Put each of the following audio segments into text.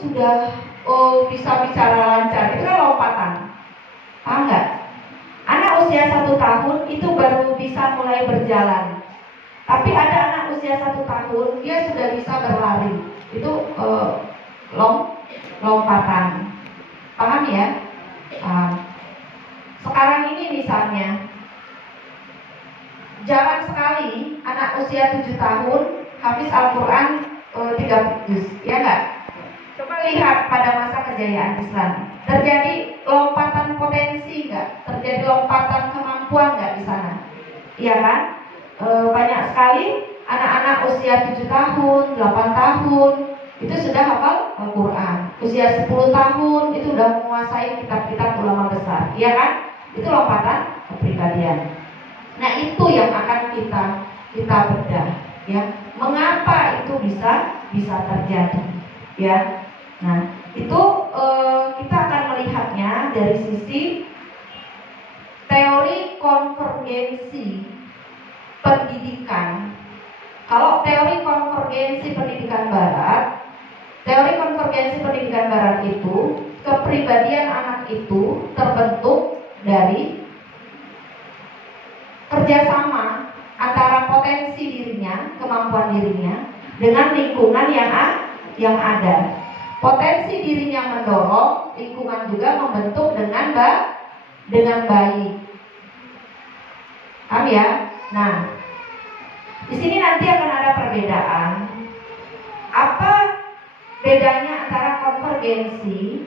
sudah bisa bicara lancar, itu kan lompatan. Paham nggak? Anak usia 1 tahun itu baru bisa mulai berjalan. Tapi ada anak usia 1 tahun, dia sudah bisa berlari. Itu lompatan. Paham ya? Sekarang ini misalnya, jarang sekali anak usia 7 tahun hafiz Al-Quran 3 juz, ya nggak? Coba lihat pada masa kejayaan Islam, terjadi lompatan potensi nggak? Terjadi lompatan kemampuan nggak di sana? Iya kan? Banyak sekali anak-anak usia 7 tahun, 8 tahun itu sudah hafal Al-Quran. Usia 10 tahun itu sudah menguasai kitab-kitab ulama besar, iya kan? Itu lompatan kepribadian. Nah, itu yang akan kita bedah, ya. Mengapa itu bisa terjadi, ya? Nah, itu kita akan melihatnya dari sisi teori konvergensi pendidikan. Kalau teori konvergensi pendidikan barat itu, kepribadian anak itu terbentuk dari kerjasama antara potensi dirinya, kemampuan dirinya dengan lingkungan yang ada. Potensi dirinya mendorong, lingkungan juga membentuk dengan baik. Paham ya? Nah, di sini nanti akan ada perbedaan. Apa bedanya antara konvergensi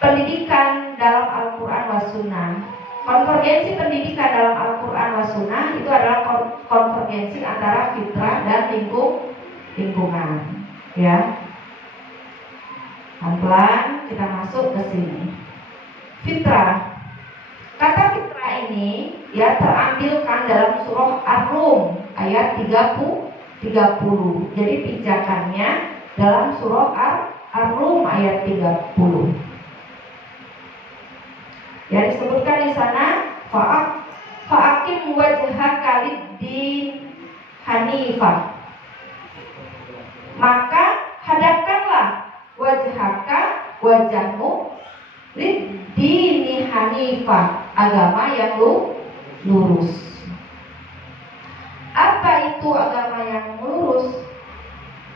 pendidikan dalam Al-Quran wa Sunnah? Konvergensi pendidikan dalam Al-Quran wa Sunnah itu adalah konvergensi antara fitrah dan lingkungan. Ya, pelan-pelan kita masuk ke sini. Fitrah. Kata fitrah ini ya terambilkan dalam surah Ar-Rum ayat 30. Jadi pijakannya dalam surah Ar-Rum ayat 30. Ya, disebutkan di sana fa'akim wajhaka lid-din hanifah. Maka hadapkanlah wajahmu lid-dini hanifah, agama yang lurus. Apa itu agama yang lurus?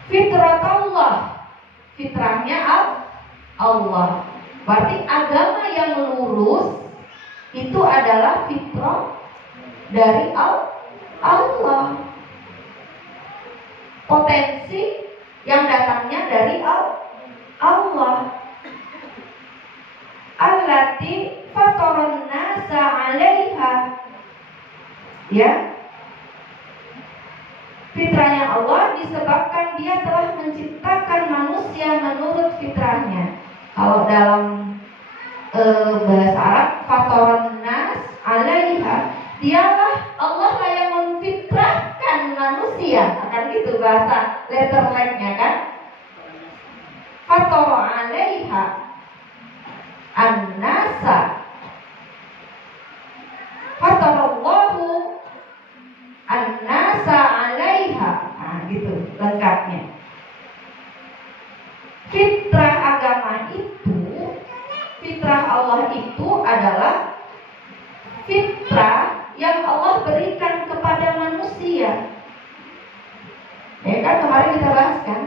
Fitratullah, fitrahnya Allah. Berarti agama yang lurus itu adalah fitrah dari Allah. Potensi yang datangnya dari Allah. Allati fataran nasa 'alaiha. Ya. Fitrahnya Allah disebabkan dia telah menciptakan manusia menurut fitrahnya. Kalau dalam bahasa Arab, fataran nas 'alaiha, dialah Allah yang memfitrahkan manusia. Akan gitu bahasa letterline-nya kan? Fatara 'alaiha an-nasa. Fatarallahu an-nasa 'alaiha. Nah, gitu lengkapnya. Fitrah agama itu, fitrah Allah itu adalah fitrah yang Allah berikan kepada manusia. Ya kan, kemarin kita bahas kan,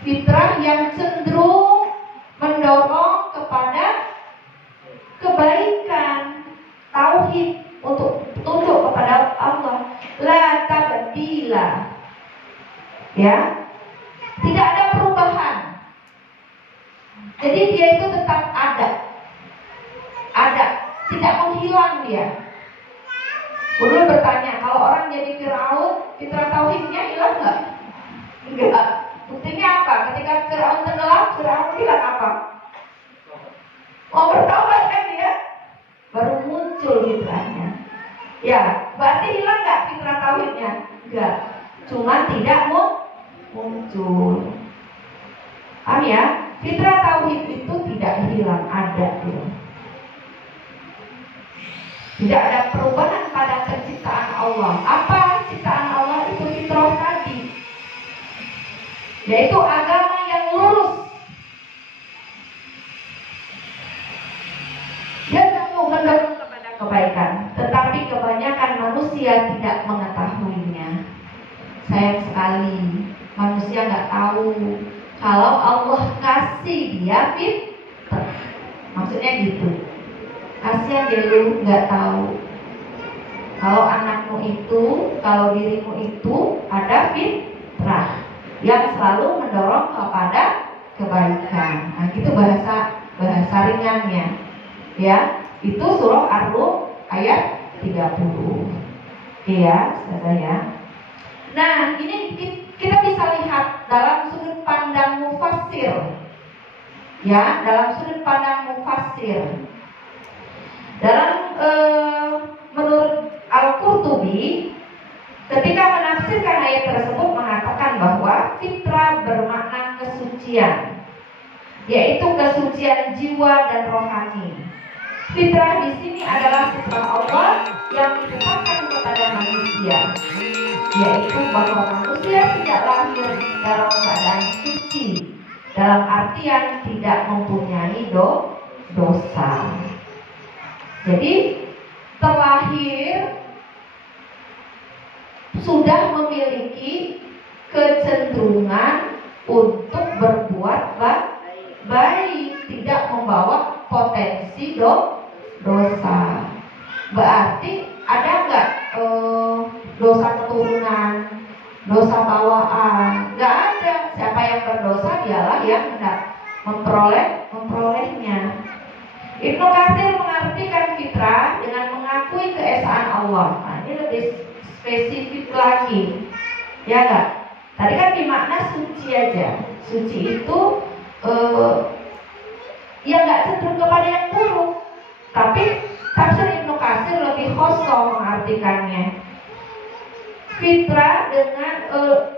fitrah yang cenderung mendorong kepada kebaikan, tauhid, untuk tunduk kepada Allah. La tabdila. Ya, tidak ada perubahan. Jadi dia itu tetap ada, tidak menghilang dia. Ulul bertanya, kalau orang jadi Firaun, fitrah tauhidnya hilang nggak? Enggak. Buktinya apa? Ketika Firaun tenggelam, Firaun hilang apa? Mau bertobat kan dia? Baru muncul fitrahnya. Ya, berarti hilang nggak fitrah tauhidnya? Enggak. Cuma tidak muncul. Paham ya? Fitrah tauhid itu tidak hilang, ada dia. Tidak ada perubahan pada penciptaan Allah. Apa ciptaan Allah itu fitrah tadi? Yaitu agama lurus. Dia tidak mau mendorong kepada kebaikan, tetapi kebanyakan manusia tidak mengetahuinya. Sayang sekali, manusia nggak tahu kalau Allah kasih dia fitrah. Maksudnya gitu. Kasihan dia lu nggak tahu kalau anakmu itu, kalau dirimu itu ada fitrah yang selalu mendorong kepada kebaikan. Nah, itu bahasa ringannya. Ya, itu surah Ar-Rum ayat 30. Iya, saudara ya. Nah, ini kita bisa lihat dalam sudut pandang mufassir. Ya, dalam sudut pandang mufassir. Dalam menurut Al-Qurtubi, ketika menafsirkan ayat tersebut mengatakan bahwa fitrah bermakna kesucian, yaitu kesucian jiwa dan rohani. Fitrah di sini adalah fitrah Allah yang ditetapkan kepada manusia, yaitu bahwa manusia sejak lahir dalam keadaan suci, dalam artian tidak mempunyai dosa. Jadi terlahir sudah memiliki kecenderungan untuk berbuat baik, tidak membawa potensi dosa. Berarti ada nggak dosa keturunan, dosa bawaan? Nggak ada. Siapa yang berdosa dialah yang hendak memperolehnya. Ibnu Katsir mengartikan fitrah dengan mengakui keesaan Allah. Nah, ini lebih spesifik lagi, ya nggak? Tadi kan dimakna suci aja. Suci itu ya nggak cenderung kepada yang buruk, tapi tafsir Ibnu Katsir lebih khusus mengartikannya. Fitrah dengan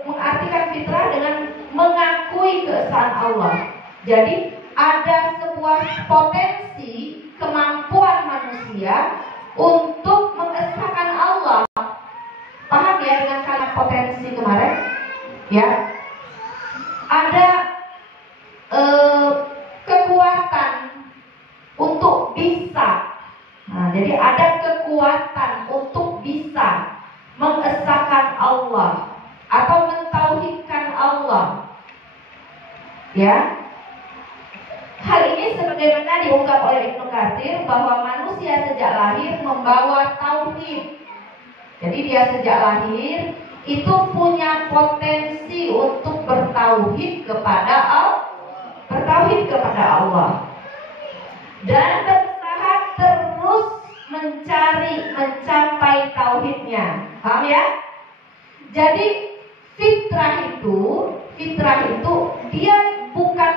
mengartikan fitrah dengan mengakui keesaan Allah. Jadi ada sebuah potensi kemampuan manusia untuk mengesahkan Allah. Paham ya dengan kalimat potensi kemarin? Ya, ada kekuatan untuk bisa. Nah, jadi ada kekuatan untuk bisa mengesahkan Allah atau mentauhidkan Allah. Ya. Hal ini sebagaimana diungkap oleh Ibnu Katsir bahwa manusia sejak lahir membawa tauhid. Jadi dia sejak lahir itu punya potensi untuk bertauhid kepada Allah dan berusaha terus mencapai tauhidnya. Paham ya? Jadi fitrah itu dia bukan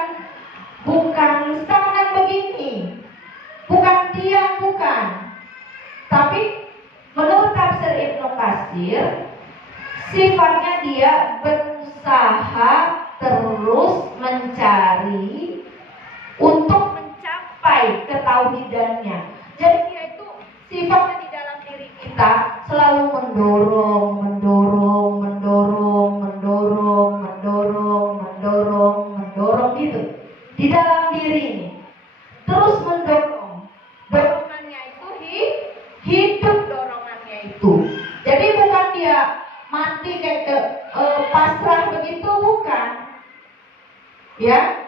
stagnan begini, bukan. Tapi menurut tafsir Ibnu Katsir, sifatnya dia berusaha terus mencari untuk mencapai ketauhidannya. Jadi dia itu sifatnya di dalam diri kita selalu mendorong gitu di dalam diri ini, terus mendorong. Dorongannya itu hidup dorongannya itu. Jadi bukan dia mati kayak pasrah begitu, bukan. Ya,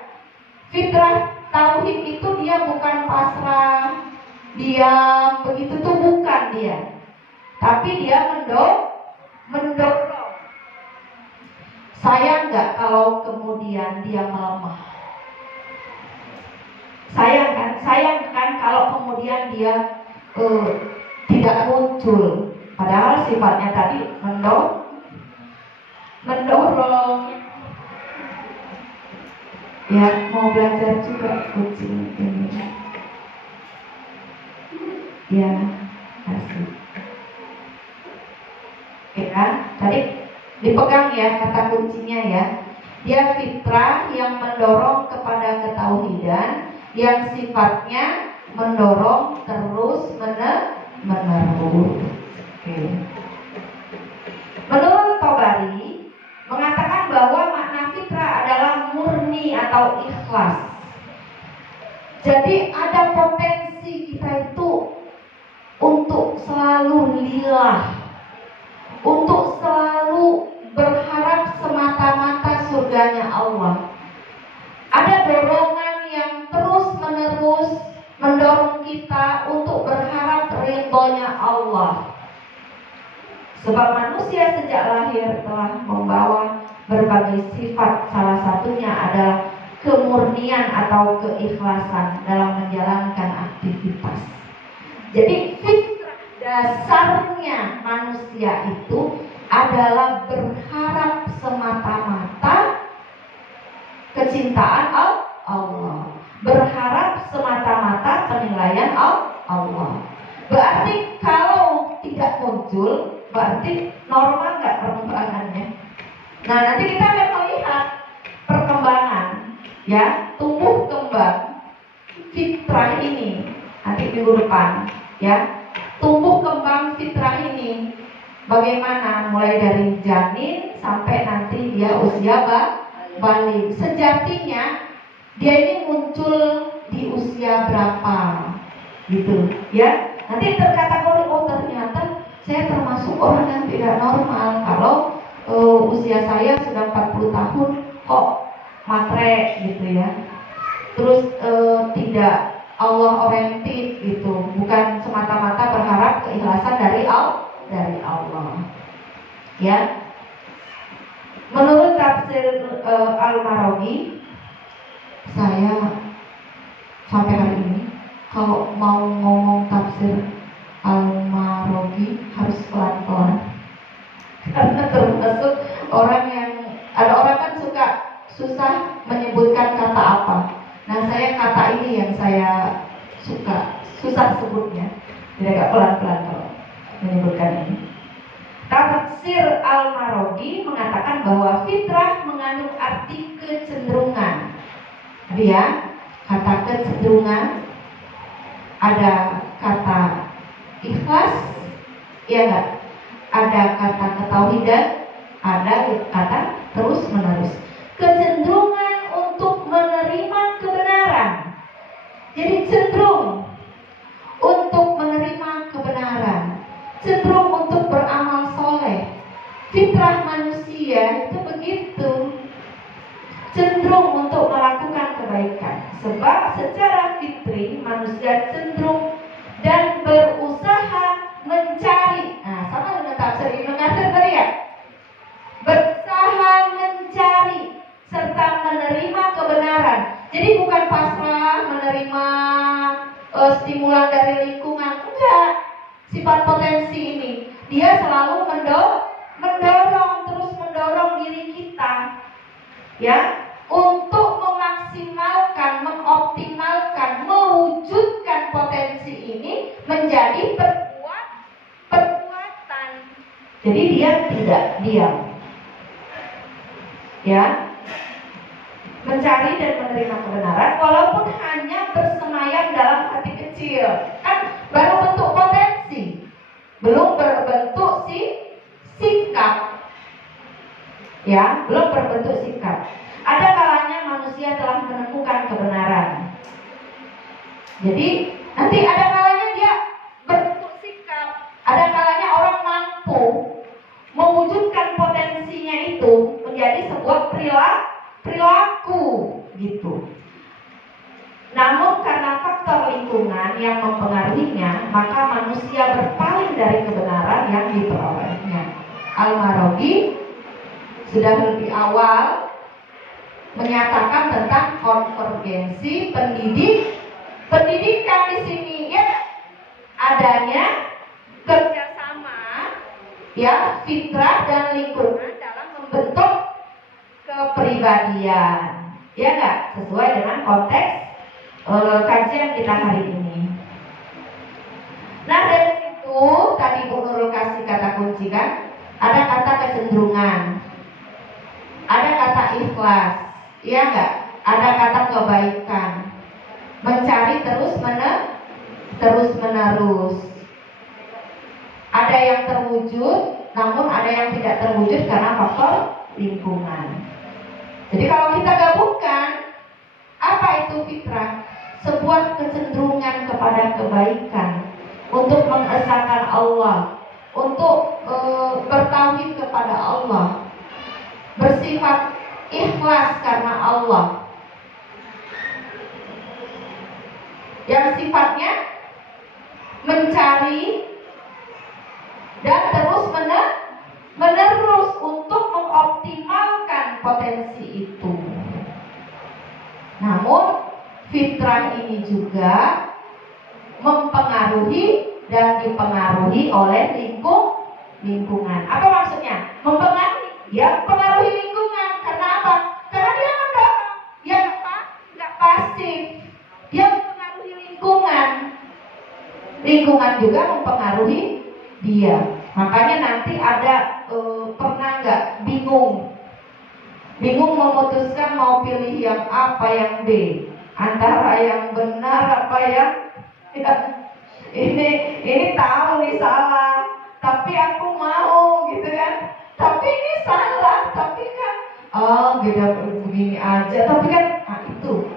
fitrah tauhid itu dia bukan pasrah, diam begitu tuh, bukan dia. Tapi dia mendorong. Sayang nggak kalau kemudian dia melemah? Sayang kan kalau kemudian dia tidak muncul. Padahal sifatnya tadi mendorong. Ya, mau belajar juga kucing ini. Ya, asik. Ya, tadi dipegang ya kata kuncinya ya. Dia fitrah yang mendorong kepada ketauhidan, yang sifatnya mendorong terus menerus. Oke. Menurut Tabari mengatakan bahwa makna fitrah adalah murni atau ikhlas. Jadi ada potensi kita itu untuk selalu lillah, untuk selalu berharap semata-mata surganya Allah. Ada dorongan yang terus-menerus mendorong kita untuk berharap ridhonya Allah. Sebab manusia sejak lahir telah membawa berbagai sifat, salah satunya adalah kemurnian atau keikhlasan dalam menjalankan aktivitas. Jadi fitrah dasarnya manusia itu adalah berharap semata-mata kecintaan Allah, berharap semata-mata penilaian Allah. Berarti kalau tidak muncul, berarti normal nggak perkembangannya? Nah, nanti kita akan melihat perkembangan, ya, tumbuh kembang fitrah ini nanti minggu depan, ya, tumbuh kembang fitrah ini bagaimana mulai dari janin sampai nanti dia usia balik. Sejatinya dia ini muncul di usia berapa, gitu, ya. Nanti terkategori, oh ternyata saya termasuk orang yang tidak normal kalau usia saya sudah 40 tahun kok matre, gitu ya. Terus tidak Allah oriented, gitu, bukan semata-mata berharap keikhlasan dari Allah, ya. Menurut tafsir Al-Maraghi, saya sampai hari ini kalau mau ngomong tafsir Al-Maraghi harus pelan-pelan, karena termasuk orang yang, ada orang kan suka susah menyebutkan kata apa. Nah, saya kata ini yang saya susah sebutnya, jadi agak pelan-pelan kalau menyebutkan ini. Tafsir Al-Maraghi mengatakan bahwa fitrah mengandung arti kecenderungan. Dia kata kecenderungan, ada kata ikhlas, ya enggak? Ada kata ketauhidan, ada kata terus menerus. Kecenderungan untuk menerima kebenaran. Jadi cenderung untuk menerima kebenaran, cenderung untuk beramal soleh. Fitrah manusia itu begitu, cenderung untuk melakukan kebaikan. Sebab secara fitri manusia cenderung dan berusaha mencari. Nah, sama dengan tafsir Ibnu Katsir tadi ya, berusaha mencari serta menerima kebenaran. Jadi bukan pasrah menerima stimulan dari lingkungan, enggak. Sifat potensi ini dia selalu mendorong, terus mendorong diri kita, ya, untuk memaksimalkan, mengoptimalkan, mewujudkan potensi ini menjadi perbuatan. Jadi dia tidak diam, ya, mencari dan menerima kebenaran walaupun hanya bersemayam dalam hati kecil. Kan baru bentuk potensi, belum berbentuk sikap, ya, belum berbentuk sikap. Ada kalanya manusia telah menemukan kebenaran. Jadi nanti ada kalanya dia berbentuk sikap, ada kalanya orang mampu mewujudkan potensinya itu menjadi sebuah perilaku, gitu. Namun karena faktor lingkungan yang mempengaruhinya, maka manusia berpaling dari kebenaran yang diperolehnya. Al-Maraghi sudah lebih awal menyatakan tentang konvergensi pendidikan di sini, ya, adanya kerjasama, ya, fitrah dan lingkungan dalam membentuk kepribadian, ya enggak, sesuai dengan konteks kajian kita hari ini. Nah, dari situ tadi Bu Nurul kasih kata kunci kan, ada kata kecenderungan, ada kata ikhlas, ya enggak, ada kata kebaikan, mencari terus menerus. Ada yang terwujud, namun ada yang tidak terwujud karena faktor lingkungan. Jadi kalau kita gabungkan sebuah kecenderungan kepada kebaikan, untuk mengesahkan Allah, untuk bertauhid kepada Allah, bersifat ikhlas karena Allah, yang sifatnya mencari dan terus menerus untuk mengoptimalkan potensi itu. Namun fitrah ini juga mempengaruhi dan dipengaruhi oleh lingkungan. Apa maksudnya? Mempengaruhi, ya mempengaruhi lingkungan. Karena apa? Karena dia mendorong, dia nggak pasif, dia mempengaruhi lingkungan. Lingkungan juga mempengaruhi dia. Makanya nanti ada pernah nggak bingung memutuskan mau pilih yang A apa yang B, antara yang benar apa yang ini tahu nih salah, tapi aku mau gitu kan. Tapi ini salah, tapi kan beda begini aja, tapi kan itu.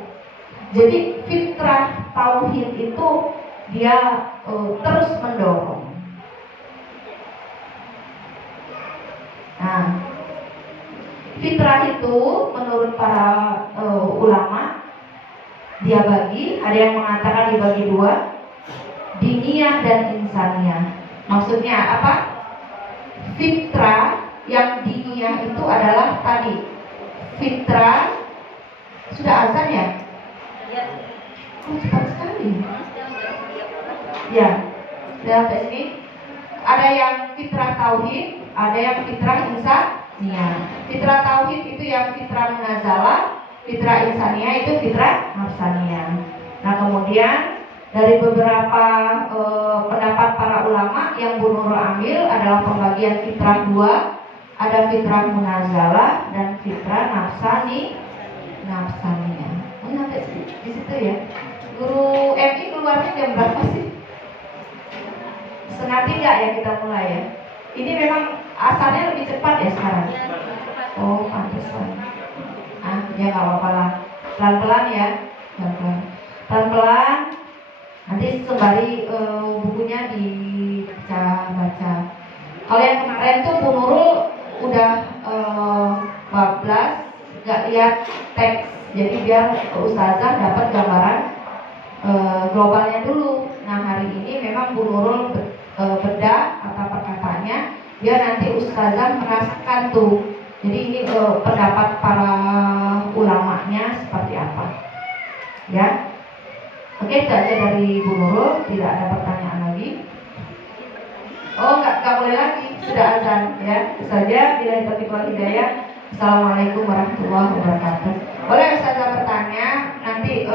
Jadi fitrah tauhid itu dia terus mendorong. Nah, fitrah itu menurut para ulama dia bagi, ada yang mengatakan dibagi dua, diniyah dan insaniyah. Maksudnya apa? Fitrah yang diniyah itu adalah tadi fitrah. Sudah azan ya? Oh, cepat sekali. Ya, sampai sini. Ada yang fitrah tauhid, ada yang fitrah insaniyah. Fitrah tauhid itu yang fitrah munazalah, fitrah insaniyah itu fitrah nafsaniyah. Nah, kemudian dari beberapa pendapat para ulama yang Bu Nurul ambil adalah pembagian fitrah dua, ada fitrah munazalah dan fitrah nafsaniyah. Oh, sampai di situ ya. Guru MI keluarnya jam berapa sih? 2:30 ya kita mulai ya. Ini memang asalnya lebih cepat ya sekarang. Oh, pantesan. Ya nggak apa-apa lah. Pelan-pelan ya. Pelan-pelan. Nanti sembari bukunya dibaca. Kalau yang kemarin tuh Bu Nurul udah bablas, nggak lihat teks. Jadi biar ustazah dapat gambaran globalnya dulu. Nah, hari ini memang Bu Nurul bedah kata perkataannya, biar nanti ustazah merasakan tuh. Jadi ini pendapat para ulamanya seperti apa. Ya. Oke, itu aja dari Bu Nurul. Tidak ada pertanyaan lagi. Oh, nggak boleh lagi. Sudah azan ya. Itu saja. Bila taufiq wal hidayah. Assalamualaikum warahmatullahi wabarakatuh. Boleh ustazah bertanya nanti